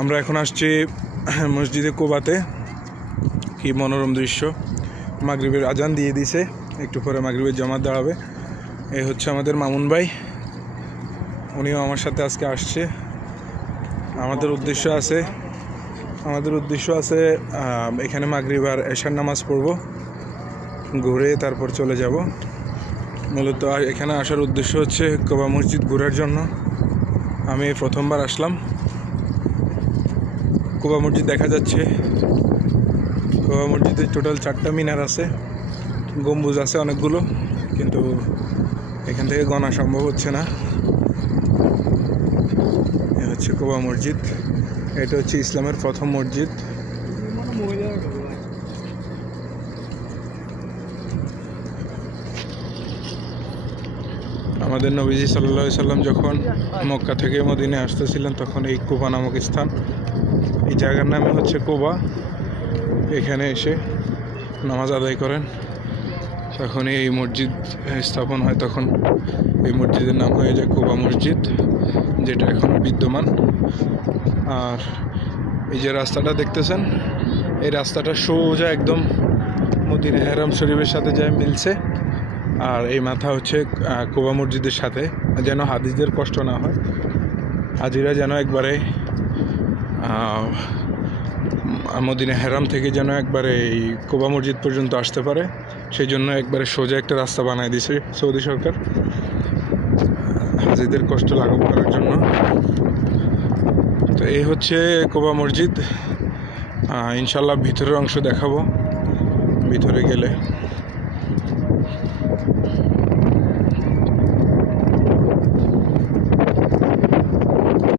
আমরা এখন আসছি মসজিদে কুবাতে। কি মনোরম দৃশ্য! মাগরিবের আজান দিয়ে দিছে, একটু পরে মাগরিবের জামাত দেওয়া হবে। এই হচ্ছে আমাদের মামুন ভাই, উনিও আমার সাথে আজকে আসছে। আমাদের উদ্দেশ্য আছে এখানে মাগরিব আর এশার নামাজ পড়ব, ঘুরে তারপর চলে যাব। মূলত এখানে আসার উদ্দেশ্য হচ্ছে কুবা মসজিদ ঘোরার জন্য। আমি প্রথমবার আসলাম। কুবা মসজিদ দেখা যাচ্ছে। কুবা মসজিদে টোটাল 4টা মিনার আছে, গম্বুজ আছে অনেকগুলো, কিন্তু এখান থেকে গণা সম্ভব হচ্ছে না। এ হচ্ছে কুবা মসজিদ। এটা হচ্ছে ইসলামের প্রথম মসজিদ। আমাদের নবীজি সাল্লাল্লাহু আলাইহি সাল্লাম যখন মক্কা থেকে মদিনায় আসতেছিলেন, তখন এই কুবা নামক স্থান, এই জায়গার নামে হচ্ছে কুবা। এখানে এসে নামাজ আদায় করেন, তখন এই মসজিদ স্থাপন হয়, তখন এই মসজিদের নাম হয়ে যায় কুবা মসজিদ, যেটা এখনও বিদ্যমান। আর এই যে রাস্তাটা দেখতেছেন, এই রাস্তাটা সোজা একদম মদিনা হেরাম শরীফের সাথে যায় মিলছে। আর এই মাথা হচ্ছে কুবা মসজিদের সাথে, যেন হাজিদের কষ্ট না হয়, হাজিরা যেন একবারে মদিনা হেরাম থেকে যেন একবারে এই কুবা মসজিদ পর্যন্ত আসতে পারে, সেই জন্য একবারে সোজা একটা রাস্তা বানায় দিয়েছে সৌদি সরকার, হাজিদের কষ্ট লাঘব করার জন্য। তো এই হচ্ছে কুবা মসজিদ। ইনশাল্লাহ ভিতরের অংশ দেখাবো ভিতরে গেলে।